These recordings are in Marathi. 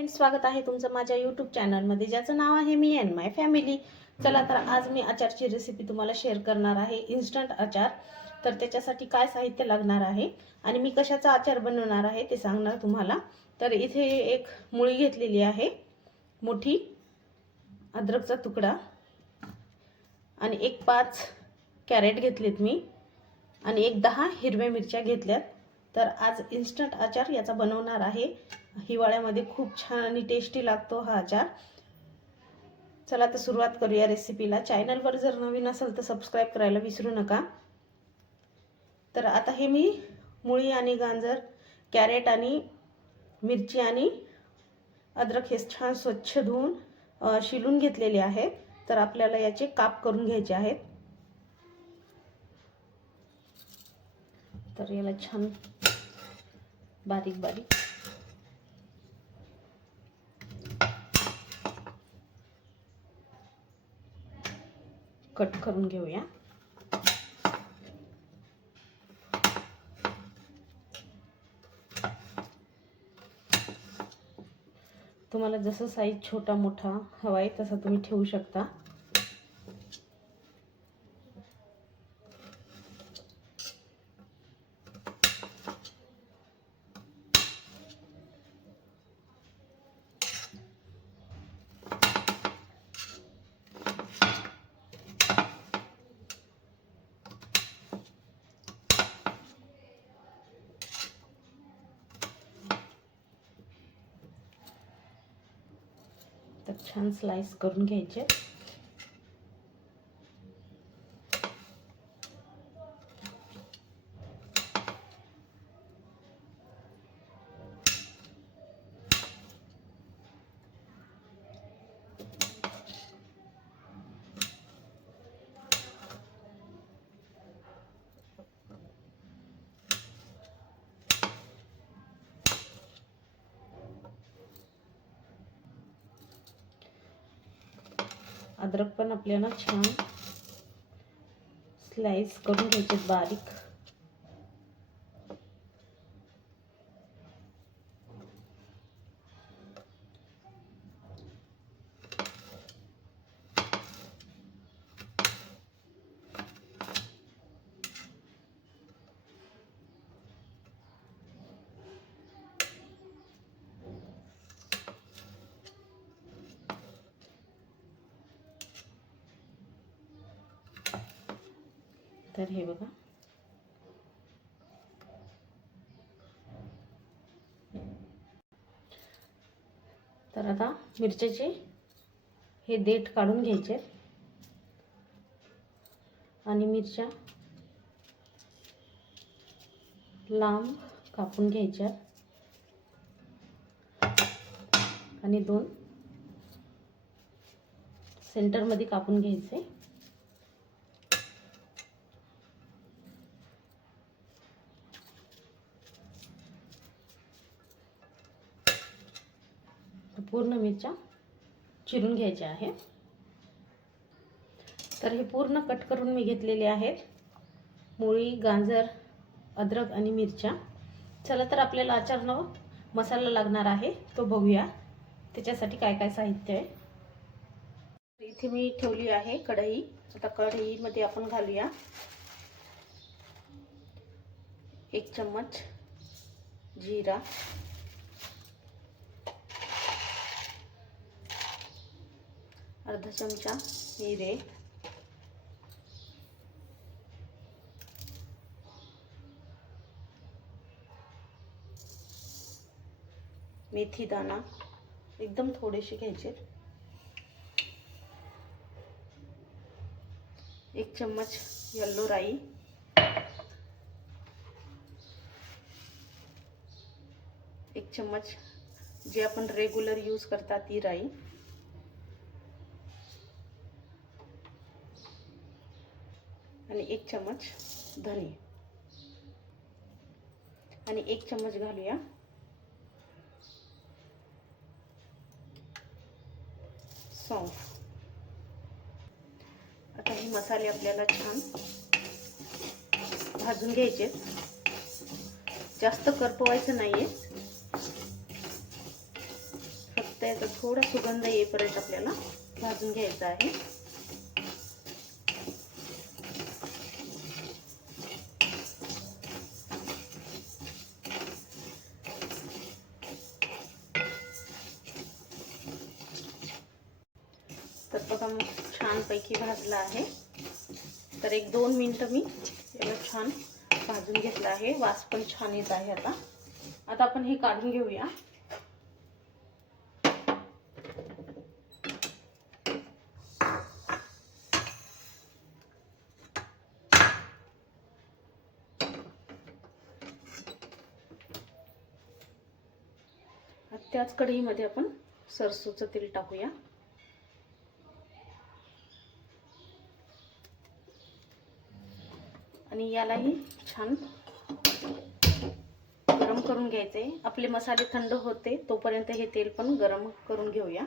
फ्रेंड्स स्वागत आहे तुमचं माझ्या यूट्यूब चॅनलमध्ये ज्याचं नाव आहे मी अँड माय फॅमिली चला तर आज मी अचारची रेसिपी तुम्हाला शेअर करणार आहे. इन्स्टंट अचार तर त्याच्यासाठी काय साहित्य लागणार आहे आणि मी कशाचा आचार बनवणार आहे ते सांगणार तुम्हाला. तर इथे एक मुळी घेतलेली आहे. मोठी अद्रकचा तुकडा. आणि एक पाच कॅरेट घेतलेत मी. आणि एक दहा हिरव्या मिरच्या घेतल्यात. तर आज इन्स्टंट आचार याचा बनवणार आहे. हिवाळ्यामध्ये खूप छान आणि टेस्टी लागतो हा आचार. चला तर सुरुवात करूया रेसिपीला चॅनलवर जर नवीन असेल तर सबस्क्राईब करायला विसरू नका. तर आता हे मी मुळी आणि गांजर कॅरेट आणि मिरची आणि अद्रक हे छान स्वच्छ धुवून शिलून घेतलेले आहेत तर आपल्याला याचे काप करून घ्यायचे आहेत. तर याला छान बारीक बारीक. कट करून घेऊया. तुम्हाला जसं साईज छोटा मोठा हवा आहे तसा तुम्ही ठेवू शकता. तर छान स्लाइस करून घ्यायचे. अद्रक पण आपल्याला छान स्लाइस करून घ्यायचे बारीक. तर हे बघा. तर आता मिरच्याचे हे देठ काढून घ्यायचे आणि मिरच्या लांब कापून घ्यायच्या आणि दोन सेंटरमध्ये कापून घ्यायचे. पूर्ण मिरच्या चिरून घ्यायच्या आहेत तर हे पूर्ण कट करून मी घेतलेले आहेत. मुळी गाजर अद्रक आणि मिरच्या. चला तर आपल्याला आचारनं मसाला लागणार आहे तो बघूया. त्याच्यासाठी काय काय साहित्य आहे. इथे मी ठेवली आहे कढई. आता कढईमध्ये आपण घालूया. एक चम्मच जिरा. अर्धा चमचा हिरे. मेथी दाणा. एकदम थोडेसे घ्यायचे एक चम्मच येल्लो राई. एक चम्मच जे आपण रेग्युलर यूज़ करतात ती राई. आणि एक चम्मच धने. आणि एक चम्मच घालूया. सौंफ. आता हे मसाले आपल्याला छान भाजून घ्यायचे. जास्त करपवायचं नाहीये. फक्त याचा थोडा सुगंध येईपर्यंत आपल्याला भाजून घ्यायचा आहे. बघा छानपैकी भाजला आहे. तर एक दोन मिनटं मी याला छान भाजून घेतलं आहे. वास पण छान येत आहे आता. आता आपण हे काढून घेऊया. त्याच कढईमध्ये आपण सरसूचं तेल टाकूया. आणि यालाही छान गरम करून घ्यायचे आपले मसाले थंड होते तोपर्यंत हे तेल पण गरम करून घेऊया.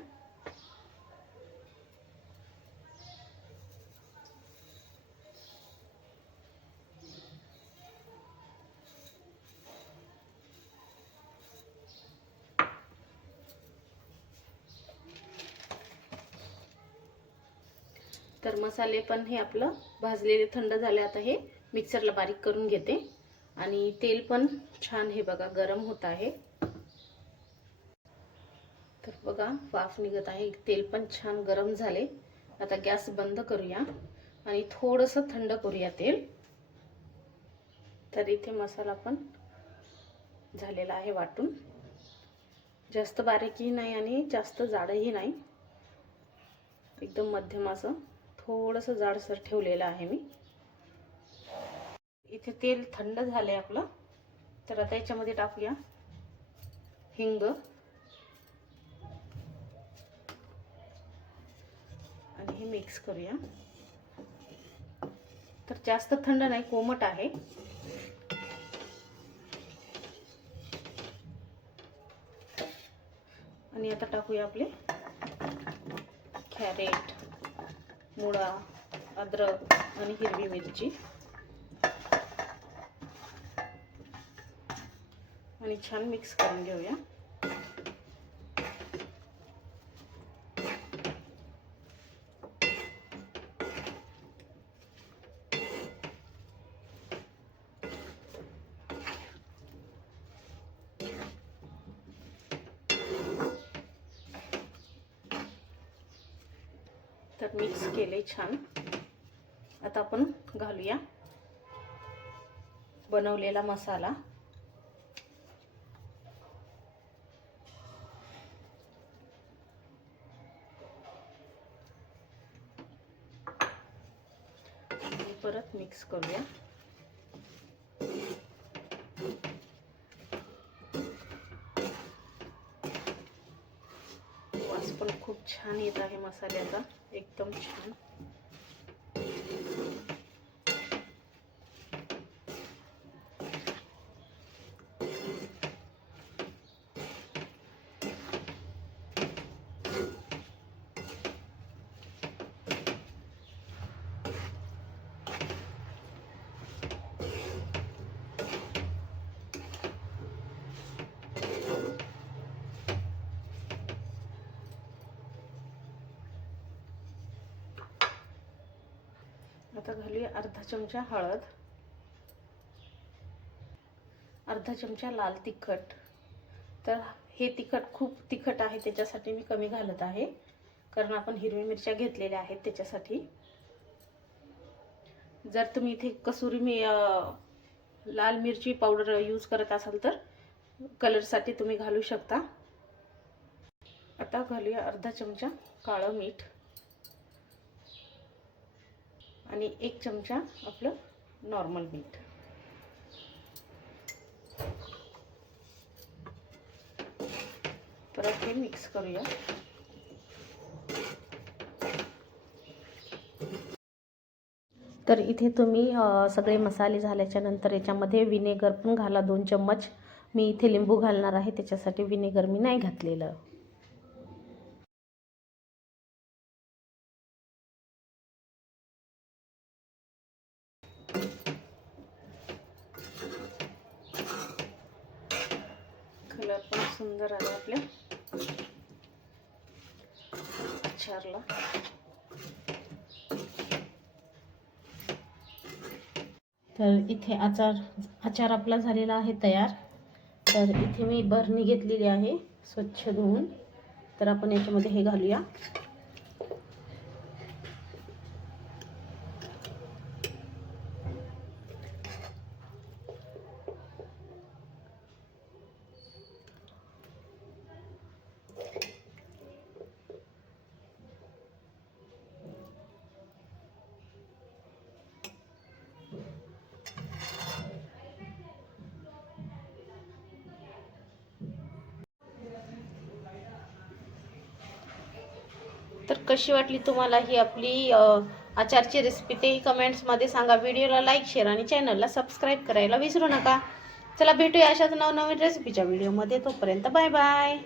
तर मसाले पण हे आपलं भाजलेले थंड झाले आता हे. मिक्सरला बारीक करून घेते. आणि तेल पण छान हे बघा गरम होत आहे. तर बघा वाफ निघत आहे. तेल पण छान गरम झाले. आता गॅस बंद करूया. आणि थोडंसं थंड करूया तेल. तर इथे मसाला पण झालेला आहे वाटून. जास्त बारीकही नाही आणि जास्त जाडही नाही. एकदम मध्यम असं. थोडंसं जाडसर ठेवलेलं आहे मी. इथे तेल थंड झालं आहे आपलं. तर आता याच्यामध्ये टाकूया हिंग. आणि हे मिक्स करूया. तर जास्त थंड नाही कोमट आहे. आणि आता टाकूया आपले कॅरेट मुळा अद्रक आणि हिरवी मिरची. आणि छान मिक्स करून घेऊया. तर मिक्स केले छान. आता आपण घालूया बनवलेला मसाला. परत मिक्स करूया. वास पण खूप छान येत आहे मसाल्याचा. एकदम छान. आता घालूया अर्धा चमचा हळद अर्धा चमचा लाल तिखट. तर हे तिखट खूप तिखट आहे त्याच्यासाठी मी कमी घालत आहे. कारण आपण हिरवी मिरच्या घेतलेल्या आहेत त्याच्यासाठी. जर तुम्ही इथे कसुरी मी लाल मिरची पावडर यूज करत असाल तर कलरसाठी तुम्ही घालू शकता. आता घालूया अर्धा चमचा काळं मीठ. आणि एक चमचा आपलं नॉर्मल मीठ परत हे मिक्स करूया. तर इथे तुम्ही सगळे मसाले झाल्याच्यानंतर याच्यामध्ये विनेगर पण घाला दोन चम्मच. मी इथे लिंबू घालणार आहे त्याच्यासाठी विनेगर मी नाही घातलेलं. अचारला तर इथे आचार आचार आपला झालेला आहे तयार. तर इथे मी बरणी घेतलेली आहे स्वच्छ धुवून. तर आपण याच्यामध्ये हे घालूया. तर कशी वाटली तुम्हाला ही आपली आचारची रेसिपी तेही कमेंट्समध्ये सांगा. व्हिडिओला लाईक शेअर आणि चॅनलला सबस्क्राईब करायला विसरू नका. चला भेटूया अशाच नवनवीन रेसिपीच्या व्हिडिओमध्ये तोपर्यंत बाय बाय